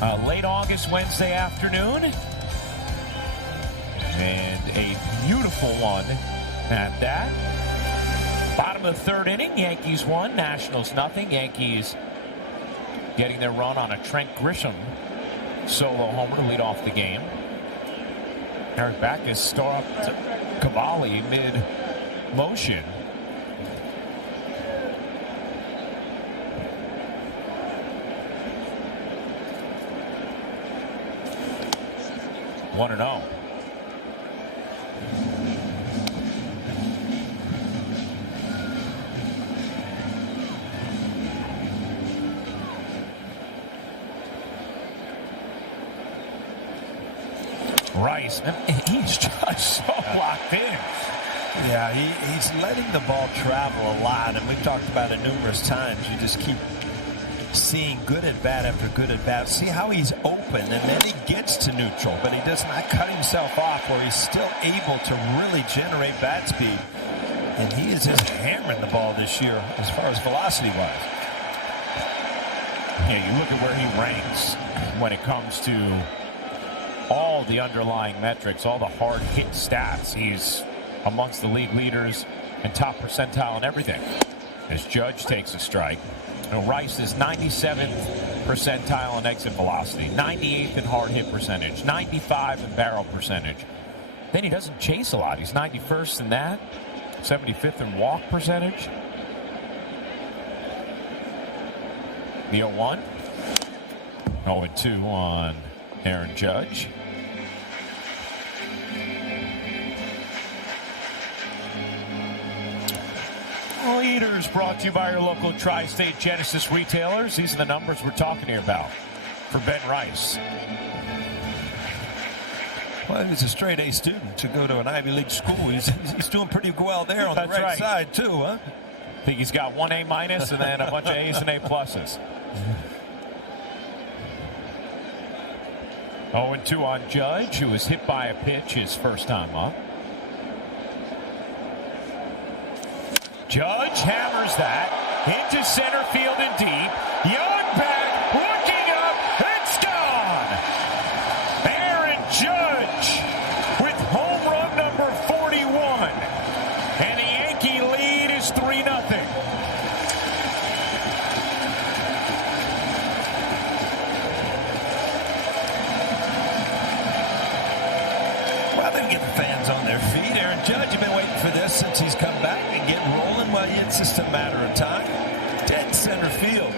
Late August Wednesday afternoon. And a beautiful one at that. Bottom of the third inning, Yankees 1, Nationals nothing. Yankees getting their run on a Trent Grisham solo homer to lead off the game. Eric Backus stopped Cavalli mid-motion. One and 0. Rice, he's just so locked in. Yeah, he's letting the ball travel a lot, and we've talked about it numerous times. You just keep seeing good at bat after good at bat. See how he's open, and then he gets to neutral, but he does not cut himself off, where he's still able to really generate bat speed. And he is just hammering the ball this year as far as velocity-wise. Yeah, you look at where he ranks when it comes to all the underlying metrics, all the hard hit stats. He's amongst the league leaders and top percentile in everything. As Judge takes a strike. Rice is 97th percentile in exit velocity, 98th in hard hit percentage, 95 in barrel percentage. Then he doesn't chase a lot. He's 91st in that, 75th in walk percentage. The 0-1. 0-2 on Aaron Judge. Leaders brought to you by your local Tri-State Genesis retailers. These are the numbers we're talking here about for Ben Rice. Well, he's a straight A student to go to an Ivy League school. He's doing pretty well there on the right side, too, huh? I think he's got 1 A- and then a bunch of A's and A+. 0-2 on Judge, who was hit by a pitch his first time up. Judge hammers that into center field and deep. Young back, looking up, it's gone! Aaron Judge with home run number 41. And the Yankee lead is 3-0. Well, they get the fans on their feet. Aaron Judge has been waiting for this since he's come back and getting rolling. Well, it's just a matter of time. Dead center field.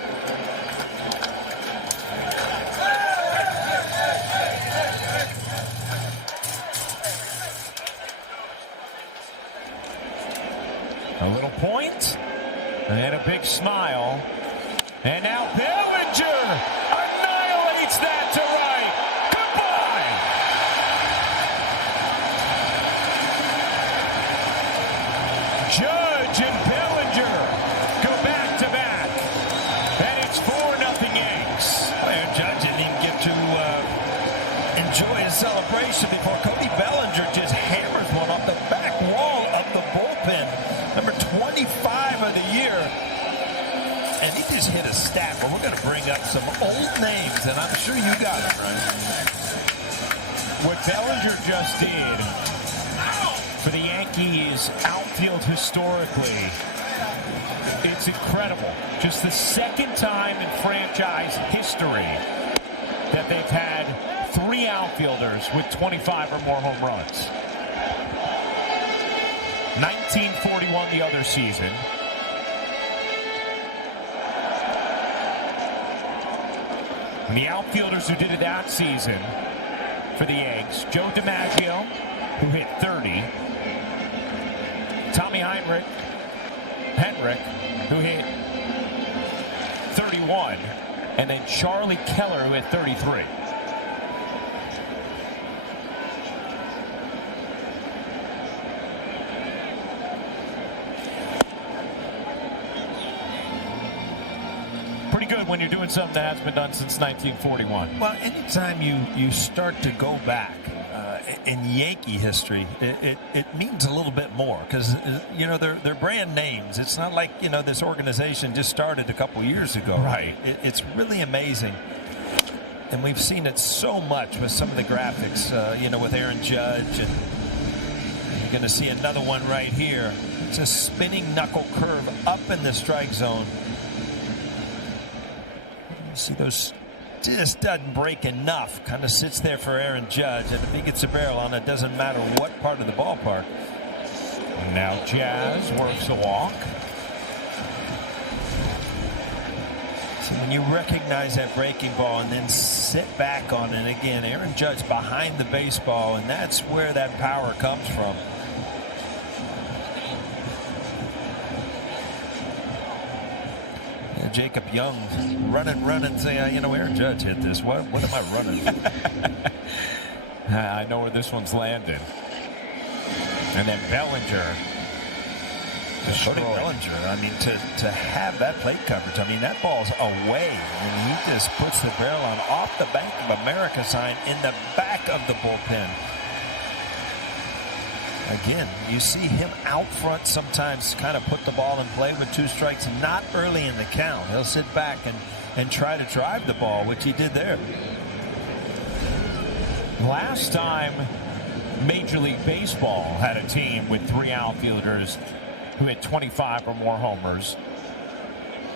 A little point, and then a big smile. And now Bellinger annihilates that to right. Goodbye! Judge and Bellinger go back to back. And it's 4-0 Yanks. Well, Judge didn't even get to enjoy his celebration before Cody Bellinger just hammers one off the back wall of the bullpen. Number 25 of the year. And he just hit a stat, but we're going to bring up some old names, and I'm sure you got it, right? What Bellinger just did for the Yankees outfield historically, it's incredible. Just the second time in franchise history that they've had 3 outfielders with 25 or more home runs. 1941 the other season. And the outfielders who did it that season for the Yanks, Joe DiMaggio, who hit 30. Tommy Henrich, who hit 31. And then Charlie Keller, who hit 33. Pretty good when you're doing something that hasn't been done since 1941. Well, anytime you start to go back in Yankee history, it means a little bit more because, you know, they're brand names. It's not like, you know, this organization just started a couple years ago. Right. It's really amazing. And we've seen it so much with some of the graphics, with Aaron Judge. And you're going to see another one right here. It's a spinning knuckle curve up in the strike zone. You see those, just doesn't break enough. Kind of sits there for Aaron Judge. And if he gets a barrel on it, doesn't matter what part of the ballpark. Now Jazz works a walk. So when you recognize that breaking ball and then sit back on it again, Aaron Judge behind the baseball, and that's where that power comes from. Yeah, Jacob Young running, saying, Aaron Judge hit this. What am I running? I know where this one's landed. And then Bellinger. Cody Bellinger, to have that plate coverage, that ball's away, and he just puts the barrel on off the Bank of America sign in the back of the bullpen. Again, you see him out front sometimes kind of put the ball in play with 2 strikes, not early in the count. He'll sit back and try to drive the ball, which he did there. Last time Major League Baseball had a team with 3 outfielders who had 25 or more homers,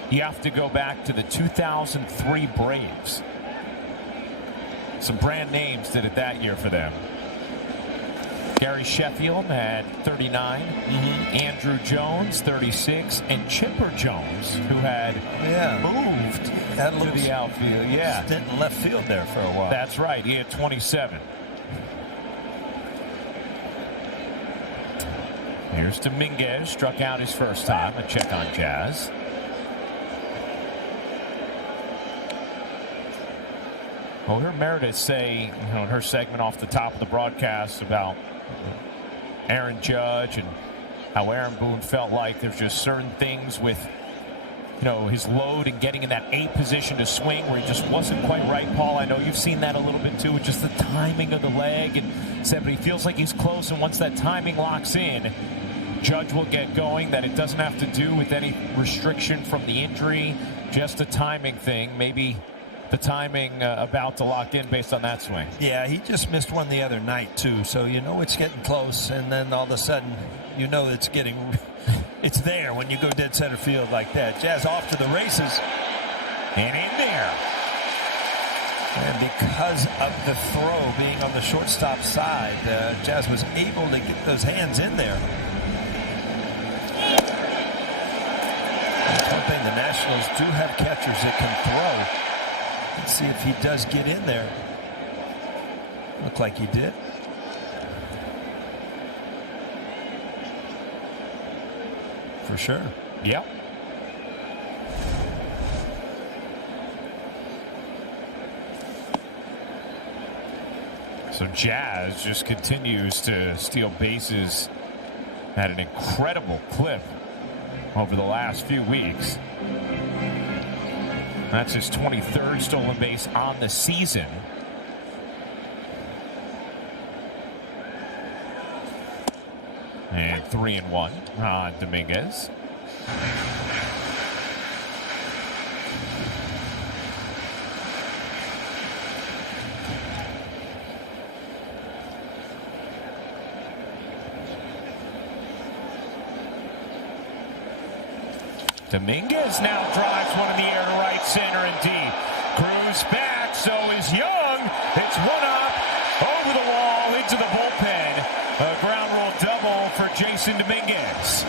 you have to go back to the 2003 Braves. Some brand names did it that year for them. Gary Sheffield had 39, Andrew Jones 36, and Chipper Jones, who had moved to the outfield. Yeah, stint in left field there for a while. That's right. He had 27. Here's Dominguez, struck out his first time. A check on Jazz. Well, we heard Meredith say, in her segment off the top of the broadcast about Aaron Judge and how Aaron Boone felt like there's just certain things with, his load and getting in that A position to swing where he just wasn't quite right, Paul. I know you've seen that a little bit too, with just the timing of the leg, and said, but he feels like he's close, and once that timing locks in, Judge will get going, that it doesn't have to do with any restriction from the injury, just a timing thing. Maybe the timing about to lock in based on that swing. Yeah, he just missed one the other night, too. So it's getting close, and then all of a sudden, it's there when you go dead center field like that. Jazz off to the races. And in there. And because of the throw being on the shortstop side, Jazz was able to get those hands in there. That's one thing, the Nationals do have catchers that can throw. Let's see if he does get in there. Looked like he did. For sure. Yep. So Jazz just continues to steal bases at an incredible clip over the last few weeks. That's his 23rd stolen base on the season. And 3-1 on Dominguez. Dominguez now drives one in the air to right center and deep. Cruz back, so is Young. It's one up, over the wall, into the bullpen. A ground rule double for Jason Dominguez.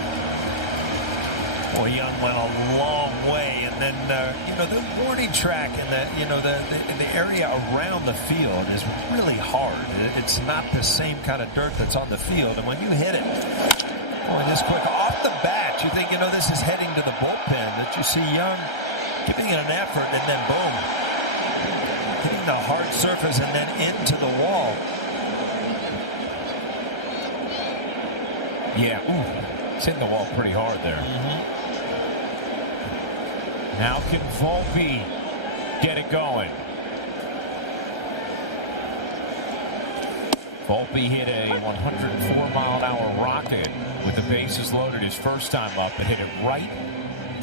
Boy, Young went a long way, and then the warning track and the area around the field is really hard. It's not the same kind of dirt that's on the field, and when you hit it, boy, this quick off the bat, you think this is heading to the bullpen. That you see Young giving it an effort, and then boom, hitting the hard surface and then into the wall. Yeah, it's hitting the wall pretty hard there. Now can Volpe get it going? Volpe hit a 104-mile-an-hour rocket with the bases loaded his first time up and hit it right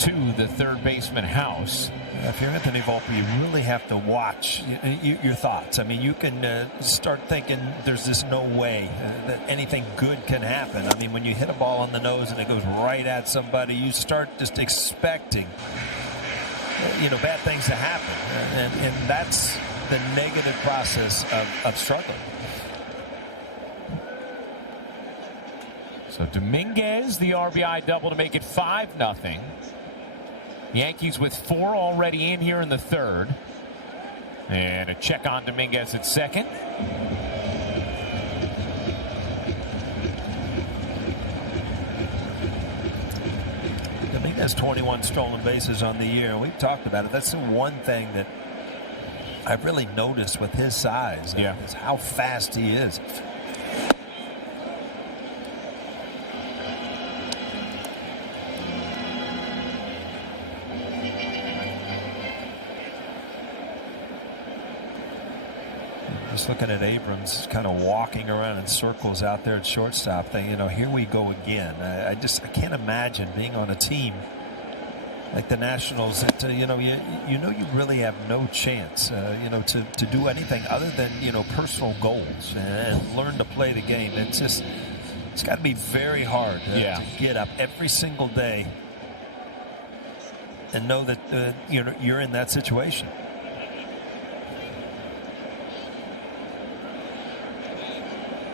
to the third baseman house. If you're Anthony Volpe, you really have to watch your thoughts. I mean, you can start thinking there's just no way that anything good can happen. I mean, when you hit a ball on the nose and it goes right at somebody, you start just expecting, bad things to happen. And that's the negative process of struggling. So Dominguez, the RBI double to make it 5-0. Yankees with 4 already in here in the third. And a check on Dominguez at second. Dominguez 21 stolen bases on the year. We've talked about it. That's the one thing that I've really noticed with his size. Yeah. Is how fast he is. Just looking at Abrams kind of walking around in circles out there at shortstop, thinking, here we go again. I can't imagine being on a team like the Nationals that you really have no chance to do anything other than personal goals and learn to play the game. It's got to be very hard to get up every single day and know that you're in that situation.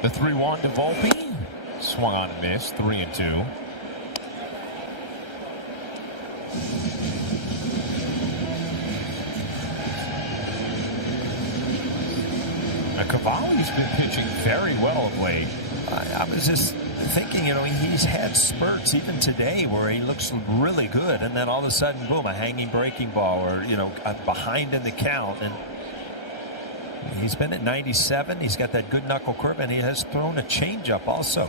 The 3-1 to Volpe. Swung on and missed. 3-2. Now Cavalli's been pitching very well of late. I was just thinking, he's had spurts even today where he looks really good, and then all of a sudden, boom, a hanging breaking ball, or behind in the count. And he's been at 97. He's got that good knuckle curve, and he has thrown a changeup also.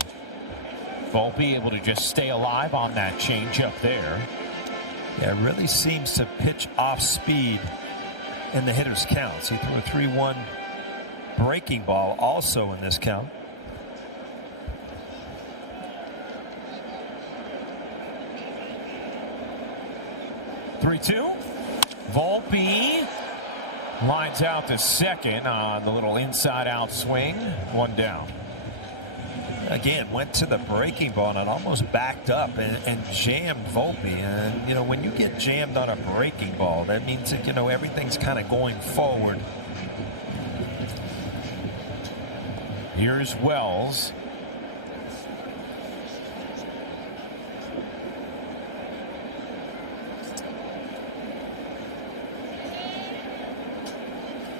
Volpe able to just stay alive on that changeup there. Yeah, it really seems to pitch off speed in the hitter's counts. He threw a 3-1 breaking ball also in this count. Three-two. Volpe lines out to second on the little inside-out swing. 1 down. Again, went to the breaking ball and almost backed up and jammed Volpe. And, when you get jammed on a breaking ball, that means that, everything's kind of going forward. Here's Wells.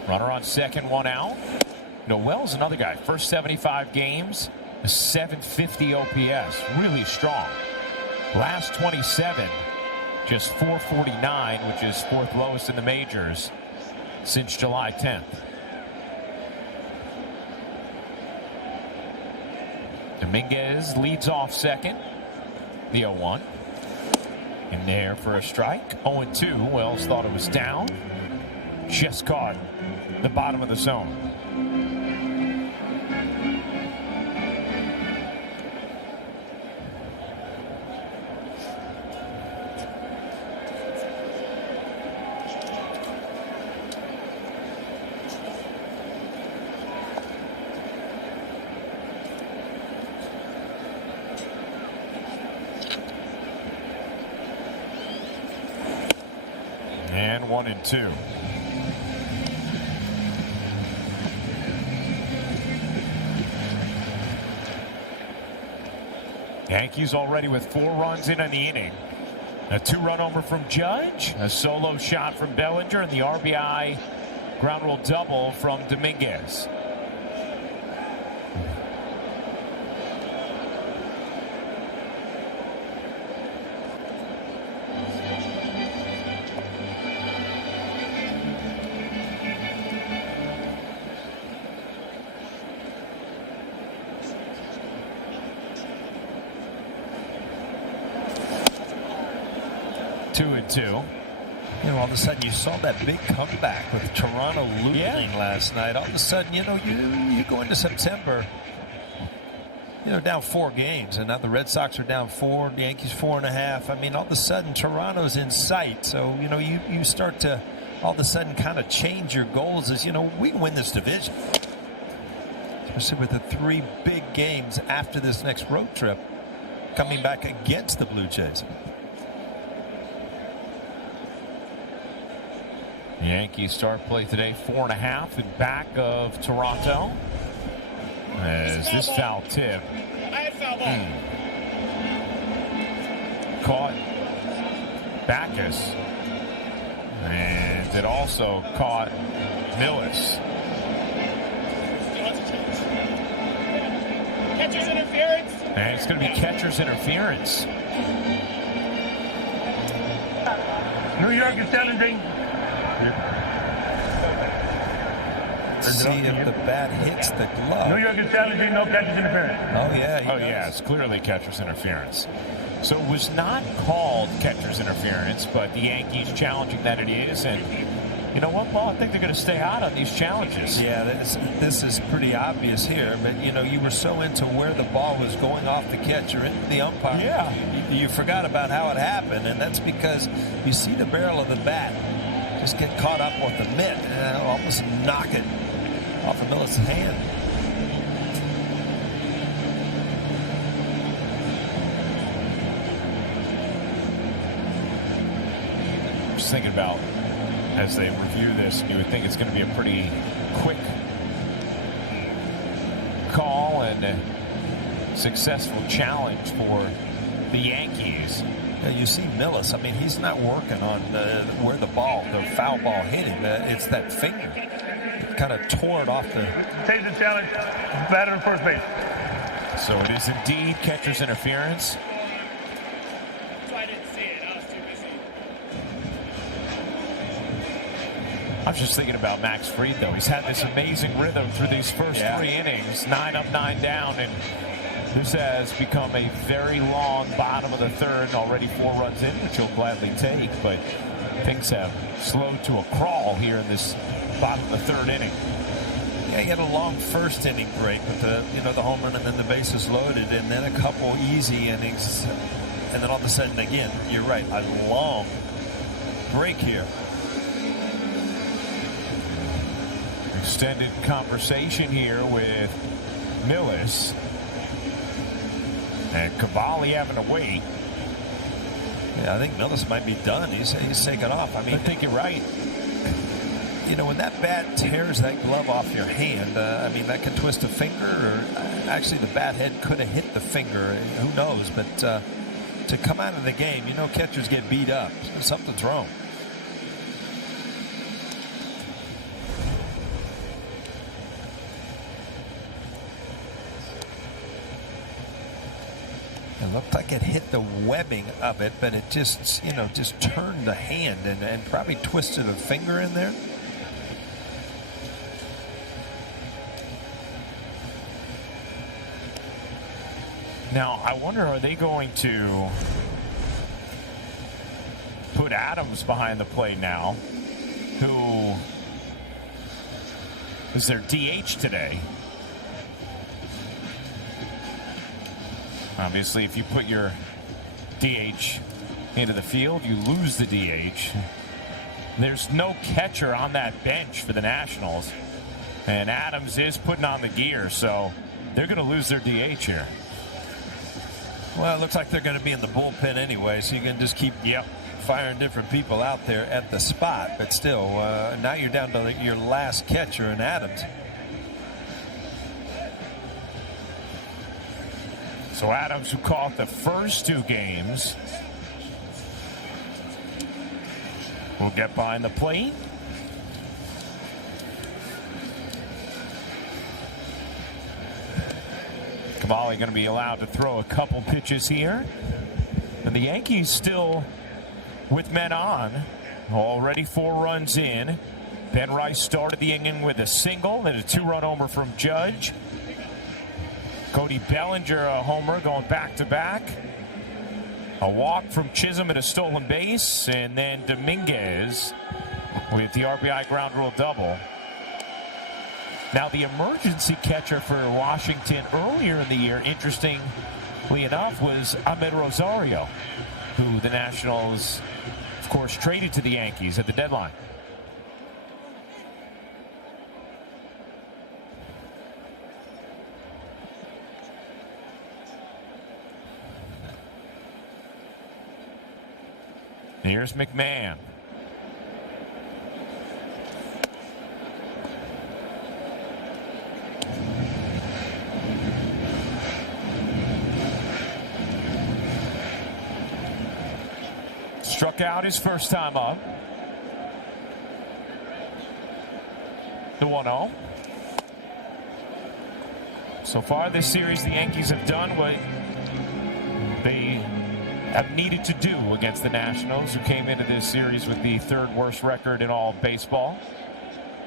Runner on second, 1 out. Wells, another guy. First 75 games, a 750 OPS. Really strong. Last 27, just 449, which is 4th lowest in the majors since July 10th. Dominguez leads off second. The 0-1. In there for a strike. 0-2. Wells thought it was down. Just caught the bottom of the zone. And 1-2. Yankees already with 4 runs in the inning. A 2-run homer from Judge, a solo shot from Bellinger, and the RBI ground rule double from Dominguez. Two and two. All of a sudden you saw that big comeback with Toronto losing last night. All of a sudden, you go into September, down 4 games, and now the Red Sox are down 4, the Yankees 4.5. I mean, all of a sudden Toronto's in sight. So, you start to all of a sudden kind of change your goals as, we can win this division. Especially with the 3 big games after this next road trip coming back against the Blue Jays. The Yankees start play today 4.5 in back of Toronto. As this foul tip caught Backus, and it also caught Millis. Catcher's interference. And it's going to be catcher's interference. New York is challenging. See if the bat hits the glove. New York is challenging, no catcher's interference. Oh, yeah. Yeah, it's clearly catcher's interference. So it was not called catcher's interference, but the Yankees challenging that it is. And you know what, Paul? I think they're going to stay out on these challenges. Yeah, this is pretty obvious here. But, you were so into where the ball was going off the catcher into the umpire. Yeah. You forgot about how it happened, and that's because you see the barrel of the bat just get caught up with the mitt and almost knock it off of Millis' hand. Just thinking about, as they review this, you would think it's going to be a pretty quick call and a successful challenge for the Yankees. Yeah, you see Millis, I mean, he's not working on where the foul ball hit him. It's that finger. It kind of tore it off the... Take the challenge, batter in first base. So it is indeed catcher's interference. I didn't see it, I was too busy. I'm just thinking about Max Fried, though. He's had this amazing rhythm through these first 3 innings, 9 up, 9 down, and this has become a very long bottom of the third, already 4 runs in, which he'll gladly take, but things have slowed to a crawl here in this bottom of the 3rd inning. Yeah, he had a long first inning break with the home run and then the bases loaded, and then a couple easy innings, and then all of a sudden, again, you're right, a long break here. Extended conversation here with Millis. And Cavalli having to wait. Yeah, I think Millis might be done. He's taking off. I mean, I think you're right. When that bat tears that glove off your hand, I mean, that could twist a finger, or actually the bat head could have hit the finger. Who knows? But to come out of the game, catchers get beat up. Something's wrong. It looked like it hit the webbing of it, but it just turned the hand and probably twisted a finger in there. Now, I wonder, are they going to put Adams behind the plate now, who is their DH today? Obviously, if you put your DH into the field, you lose the DH. There's no catcher on that bench for the Nationals. And Adams is putting on the gear, so they're going to lose their DH here. Well, it looks like they're going to be in the bullpen anyway, so you can just keep firing different people out there at the spot. But still, now you're down to your last catcher in Adams. So Adams, who caught the first 2 games, will get behind the plate. Cavalli going to be allowed to throw a couple pitches here. And the Yankees still with men on. Already 4 runs in. Ben Rice started the inning with a single, then a 2-run homer from Judge. Cody Bellinger, a homer, going back-to-back. A walk from Chisholm at a stolen base, and then Dominguez with the RBI ground rule double. Now, the emergency catcher for Washington earlier in the year, interestingly enough, was Ahmed Rosario, who the Nationals, of course, traded to the Yankees at the deadline. Here's McMahon. Struck out his first time up. The 1-0. So far this series, the Yankees have done what they have needed to do against the Nationals, who came into this series with the third worst record in all of baseball.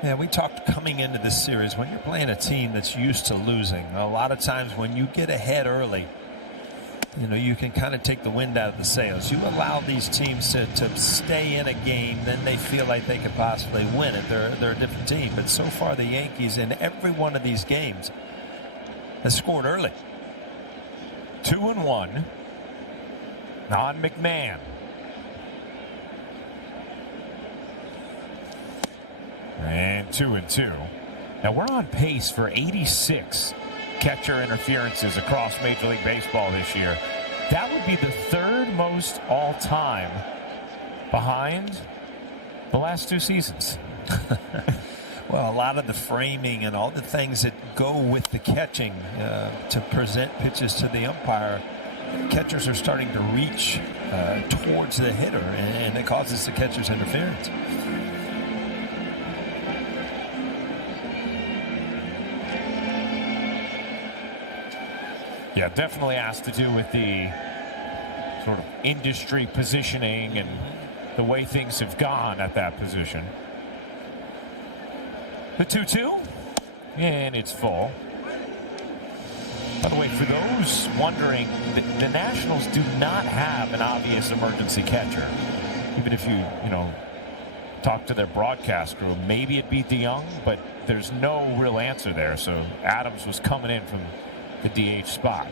Yeah, we talked coming into this series, when you're playing a team that's used to losing, a lot of times when you get ahead early, you know, you can kind of take the wind out of the sails. You allow these teams to stay in a game, then they feel like they could possibly win it. They're a different team. But so far, the Yankees in every one of these games has scored early. 2-1 on McMahon. And 2-2. Now we're on pace for 86 catcher interferences across Major League Baseball this year. That would be the third most all-time, behind the last two seasons. Well, a lot of the framing and all the things that go with the catching to present pitches to the umpire, catchers are starting to reach towards the hitter, and it causes the catcher's interference. Yeah, definitely has to do with the sort of industry positioning and the way things have gone at that position. The 2-2, and it's full. By the way, for those wondering, the Nationals do not have an obvious emergency catcher. Even if you talk to their broadcast crew, maybe it'd be DeYoung, but there's no real answer there. So Adams was coming in from the DH spot.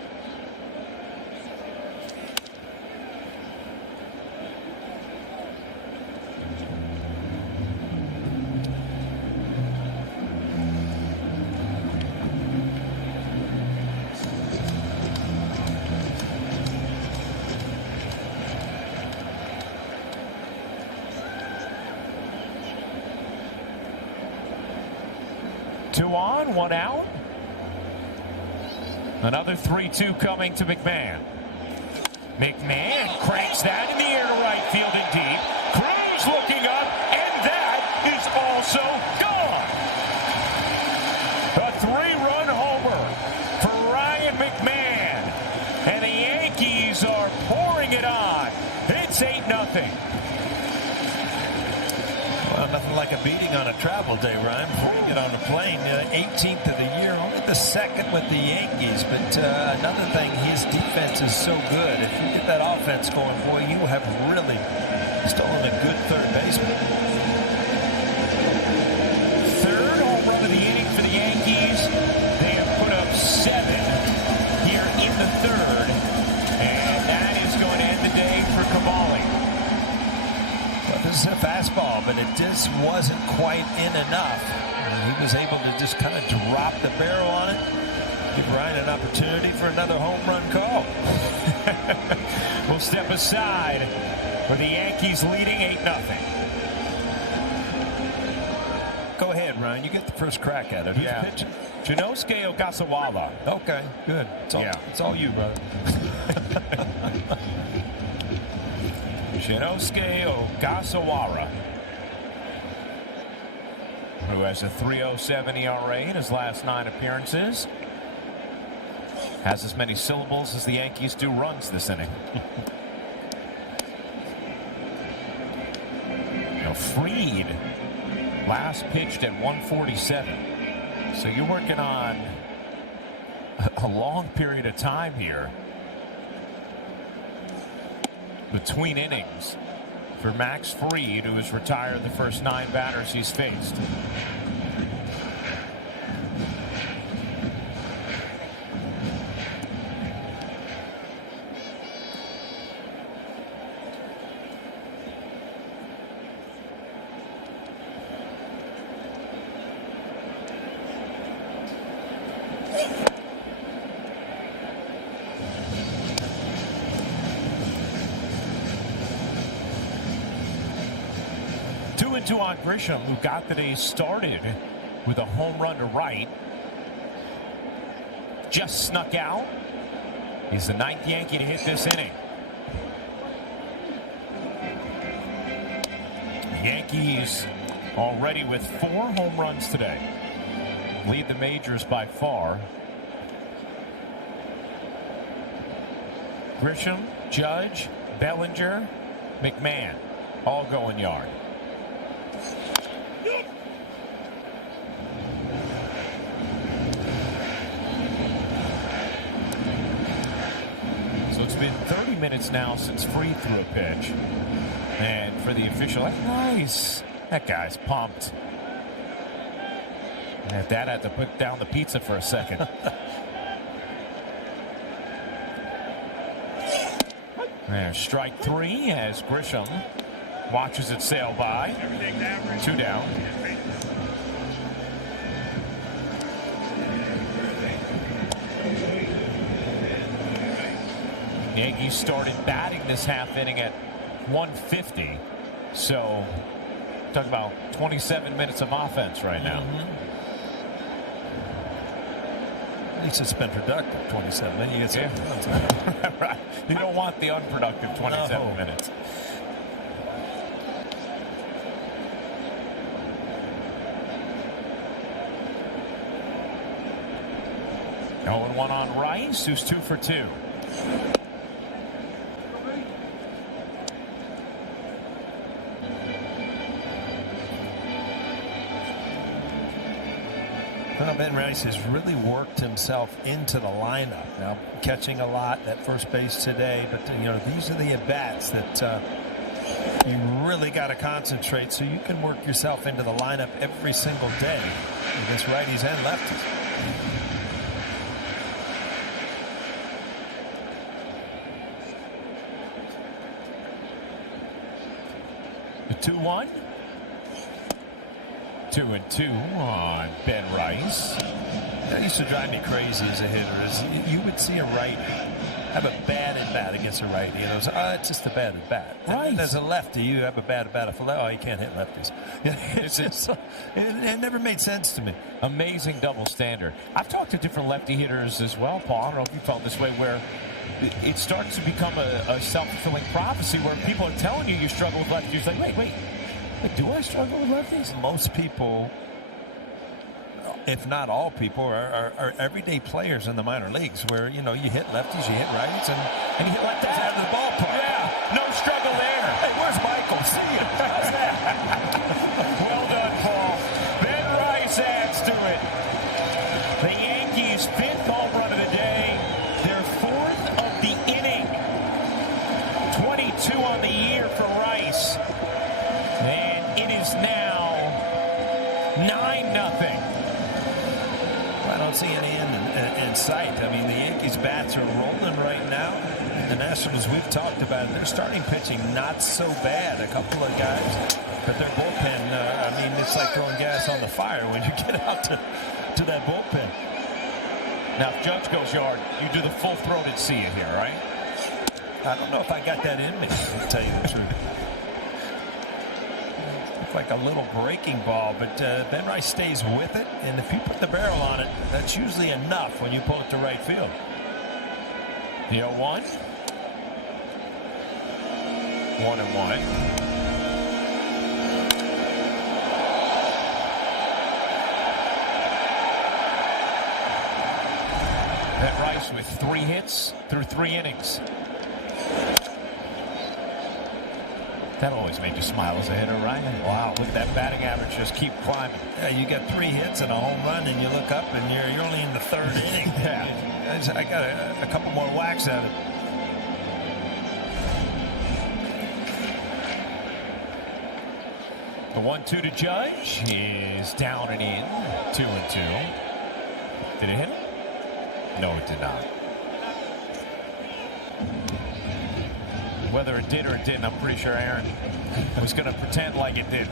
Two on, one out. Another 3-2 coming to McMahon. McMahon cranks that in the air to right field and deep. Cruz looking up, and that is also gone. A 3-run homer for Ryan McMahon. And the Yankees are pouring it on. It's 8-0. Well, nothing like a beating on a travel day, Ryan, before you get on the plane. 18th of the year, only the second with the Yankees. But another thing, his defense is so good. If you get that offense going, boy, you have really stolen a good third baseman. Third home run of the inning for the Yankees. They have put up 7 here in the third. And that is going to end the day for Cavalli. Well, this is a fastball, but it just wasn't quite in enough. And he was able to just kind of drop the barrel on it. Give Ryan an opportunity for another home run call. We'll step aside for the Yankees leading 8-0. Go ahead, Ryan. You get the first crack at it. Who's pitching? Janosuke Ogasawala. Okay, good. It's all you, brother. Shinosuke Ogasawara, who has a 3.07 ERA in his last 9 appearances. Has as many syllables as the Yankees do runs this inning. Fried last pitched at 147. So you're working on a long period of time here between innings for Max Fried, who has retired the first 9 batters he's faced. 2-2 on Grisham, who got the day started with a home run to right. Just snuck out. He's the 9th Yankee to hit this inning. The Yankees already with 4 home runs today. Lead the majors by far. Grisham, Judge, Bellinger, McMahon, all going yard. So it's been 30 minutes now since Free threw a pitch. And for the official, that's nice. That guy's pumped. And if Dad had to put down the pizza for a second. There's strike 3 as Grisham watches it sail by. 2 down. Yankees started batting this half inning at 150. So, talk about 27 minutes of offense right now. At least it's been productive, 27. Then you get some right. You don't want the unproductive 27 minutes. Oh, 1 on Rice, who's 2 for 2. Well, Ben Rice has really worked himself into the lineup. Now, catching a lot at first base today, but these are the at-bats that you really got to concentrate so you can work yourself into the lineup every single day against righties and lefties. The 2-1. 2-2 on Ben Rice. That used to drive me crazy as a hitter. Is you would see a righty have a bad at bat against a righty, and it was, it's just a bad at bat. Right. And as a lefty, you have a bad at bat. You can't hit lefties. It never made sense to me. Amazing double standard. I've talked to different lefty hitters as well, Paul. I don't know if you felt this way, where it starts to become a self-fulfilling prophecy where people are telling you struggle with lefties. You're like, wait, do I struggle with lefties? Most people, if not all people, are everyday players in the minor leagues where, you hit lefties, you hit righties, and you hit lefties out of the ballpark. Yeah, no struggle there. Hey, where's Michael? See you. How's that? Well done, Paul. Ben Rice adds to it. The Yankees' 5th home run of the day. Their 4th of the inning. 22 on the year for Rice. And it is now 9-0. I don't see any end in sight. I mean, the Yankees' bats are rolling right now. The Nationals, we've talked about it. Their starting pitching not so bad. A couple of guys, but their bullpen, it's like throwing gas on the fire when you get out to that bullpen. Now, if Judge goes yard, you do the full-throated see you here, right? I don't know if I got that in me, to tell you the truth. Like a little breaking ball, but Ben Rice stays with it, and if you put the barrel on it, that's usually enough when you pull it to right field. The 0-1. 1-1. Ben Rice with 3 hits through 3 innings. That always made you smile as a hitter, right? Wow, look at that batting average just keep climbing. Yeah, you got 3 hits and a home run, and you look up, and you're only in the 3rd inning. Yeah. I got a couple more whacks at it. The 1-2 to Judge is down and in. 2-2. Did it hit him? No, it did not. Whether it did or it didn't, I'm pretty sure Aaron was going to pretend like it did.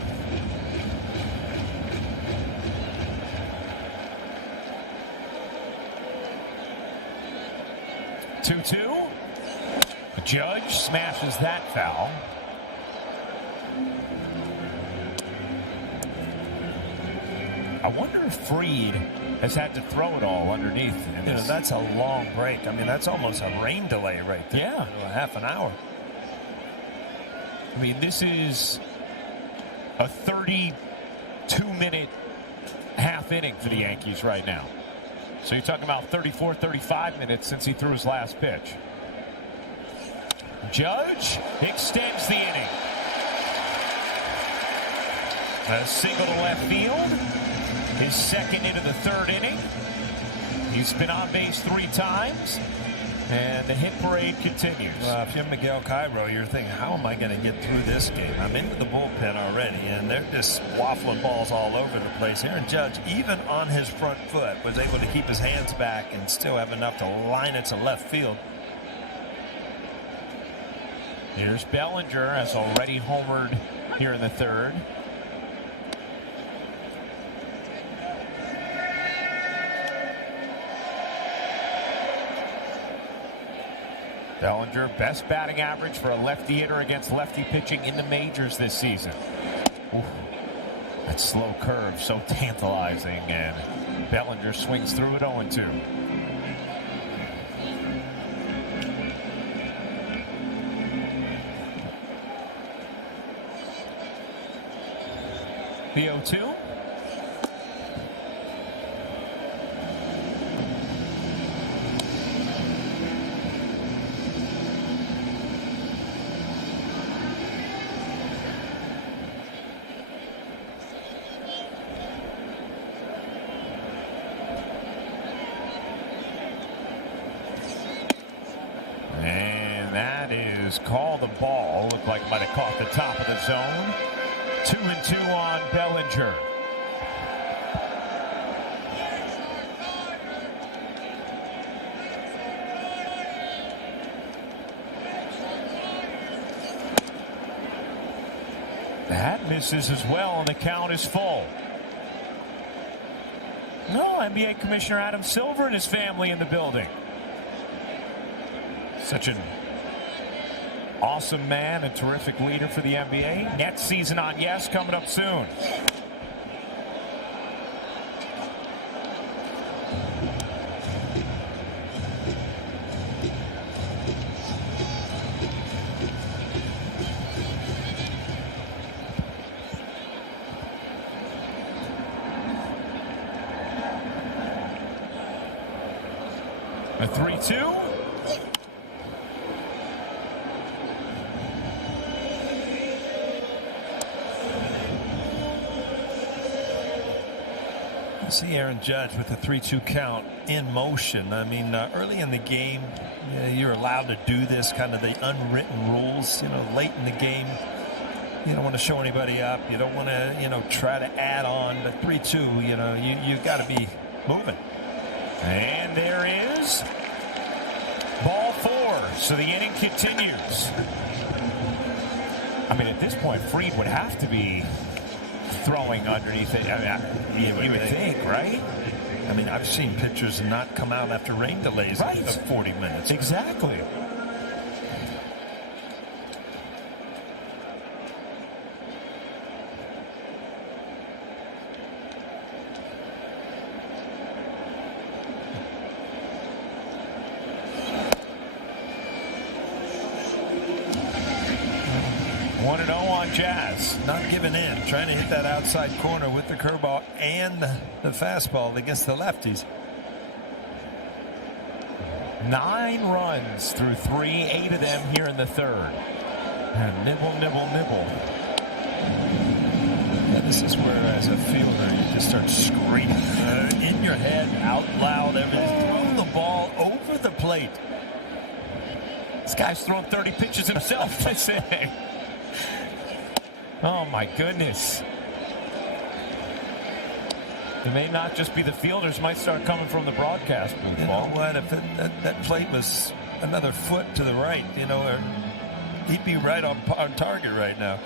Two. The Judge smashes that foul. I wonder if Fried has had to throw it all underneath. You know, that's a long break. I mean, that's almost a rain delay right there. Yeah. A half an hour. I mean, this is a 32-minute half inning for the Yankees right now. So you're talking about 34, 35 minutes since he threw his last pitch. Judge extends the inning. A single to left field. His second into the third inning. He's been on base 3 times. And the hit parade continues. If you're Miguel Cairo, you're thinking, how am I going to get through this game? I'm into the bullpen already, and they're just waffling balls all over the place. Aaron Judge, even on his front foot, was able to keep his hands back and still have enough to line it to left field. Here's Bellinger, has already homered here in the third. Bellinger, best batting average for a lefty hitter against lefty pitching in the majors this season. Oof. That slow curve, so tantalizing, and Bellinger swings through it 0-2. The 0-2. Call the ball. Looked like might have caught the top of the zone. 2-2 on Bellinger. That misses as well, and the count is full. No, NBA Commissioner Adam Silver and his family in the building. Such an awesome man, a terrific leader for the NBA. Next season on Yes coming up soon. A 3-2. See Aaron Judge with the 3-2 count in motion. I mean, early in the game, you're allowed to do this, kind of the unwritten rules. You know, late in the game, you don't want to show anybody up. You don't want to, try to add on. But 3-2, you got to be moving. And there is ball 4. So the inning continues. I mean, at this point, Fried would have to be throwing underneath it. I mean, you would think, right? I mean, I've seen pitchers not come out after rain delays right. of 40 minutes. Exactly. Jazz. Not giving in, trying to hit that outside corner with the curveball and the fastball against the lefties. 9 runs through 3, 8 of them here in the third. And nibble, nibble, nibble. Yeah, this is where, as a fielder, you just start screaming in your head, out loud, everything. Throw the ball over the plate. This guy's thrown 30 pitches himself this inning. Oh, my goodness. It may not just be the fielders. Might start coming from the broadcast booth. You know what? If that plate was another foot to the right, he'd be right on target right now.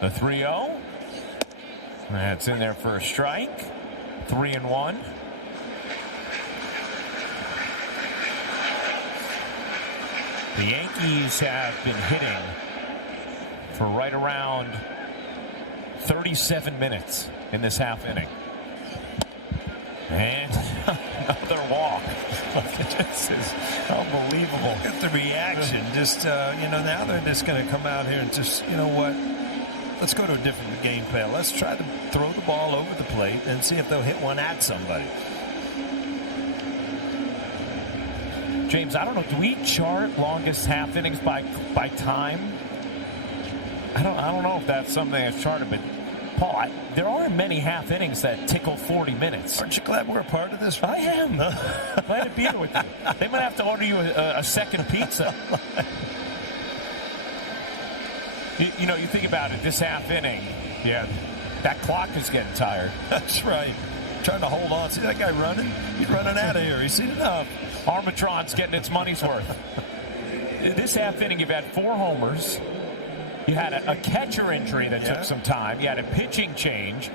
The 3-0. That's in there for a strike. 3-1. The Yankees have been hitting for right around 37 minutes in this half inning. And another walk. This is unbelievable. Look at the reaction. Just, now they're just going to come out here and just, you know what? Let's go to a different game plan. Let's try to throw the ball over the plate and see if they'll hit one at somebody. James, I don't know. Do we chart longest half innings by time? I don't know if that's something that's charted, but Paul, there aren't many half innings that tickle 40 minutes. Aren't you glad we're a part of this? I am. Glad to be here with you. They might have to order you a second pizza. You think about it, this half inning, yeah, that clock is getting tired. That's right. Trying to hold on. See that guy running? He's running out of here. He's seen enough. Armatron's getting its money's worth. This half inning, you've had 4 homers. You had a catcher injury that took some time. You had a pitching change.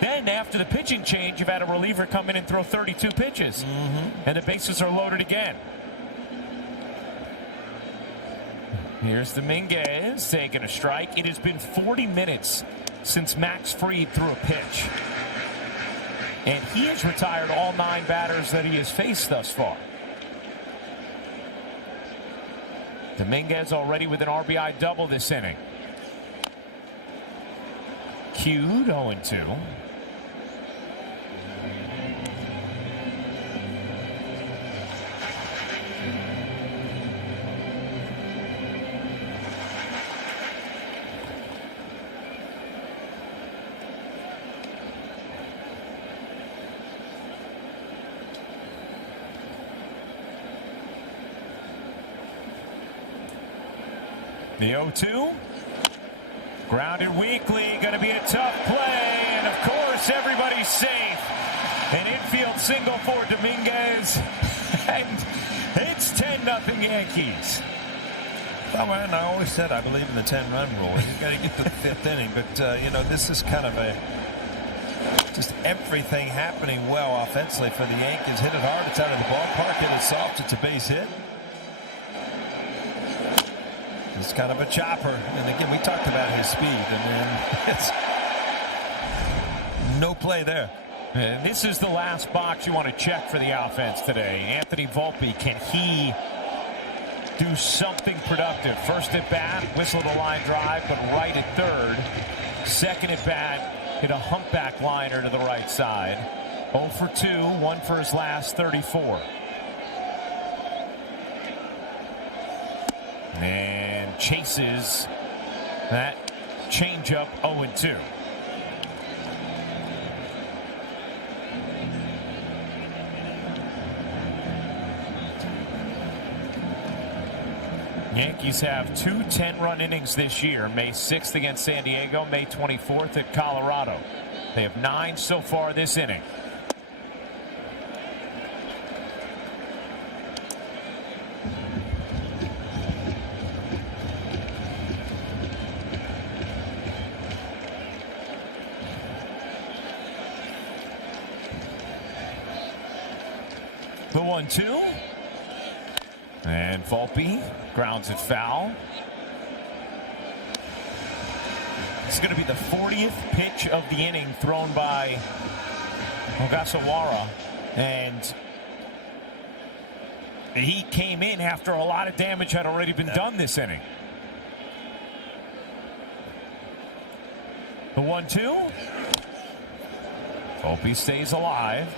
Then after the pitching change, you've had a reliever come in and throw 32 pitches. And the bases are loaded again. Here's Dominguez taking a strike. It has been 40 minutes since Max Fried threw a pitch. And he has retired all 9 batters that he has faced thus far. Dominguez already with an RBI double this inning. Cued 0-2. The 0-2. Grounded weakly. Going to be a tough play. And, of course, everybody's safe. An infield single for Dominguez. And it's 10-0 Yankees. Well, man, I always said I believe in the 10-run rule. You've got to get to the 5th inning. But, this is kind of just everything happening well offensively for the Yankees. Hit it hard. It's out of the ballpark. Hit it soft. It's a base hit. It's kind of a chopper. And again, we talked about his speed. And then it's no play there. And this is the last box you want to check for the offense today. Anthony Volpe, can he do something productive? First at bat, whistle the line drive, but right at third. Second at bat, hit a humpback liner to the right side. 0 for 2, 1 for his last 34. And chases that changeup 0-2. Yankees have 2 10-run innings this year. May 6th against San Diego, May 24th at Colorado. They have 9 so far this inning. The 1-2. And Volpe grounds it foul. It's going to be the 40th pitch of the inning thrown by Ogasawara. And he came in after a lot of damage had already been done this inning. The 1-2. Volpe stays alive.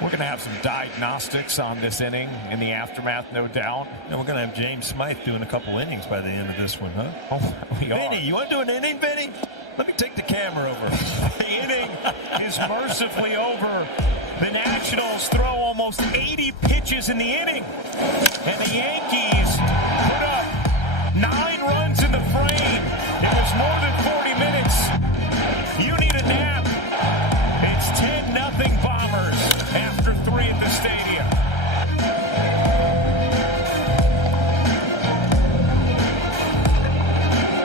We're going to have some diagnostics on this inning in the aftermath, no doubt. And we're going to have James Smythe doing a couple innings by the end of this one, huh? Oh, we are. Vinny, you want to do an inning, Vinny? Let me take the camera over. The inning is mercifully over. The Nationals throw almost 80 pitches in the inning. And the Yankees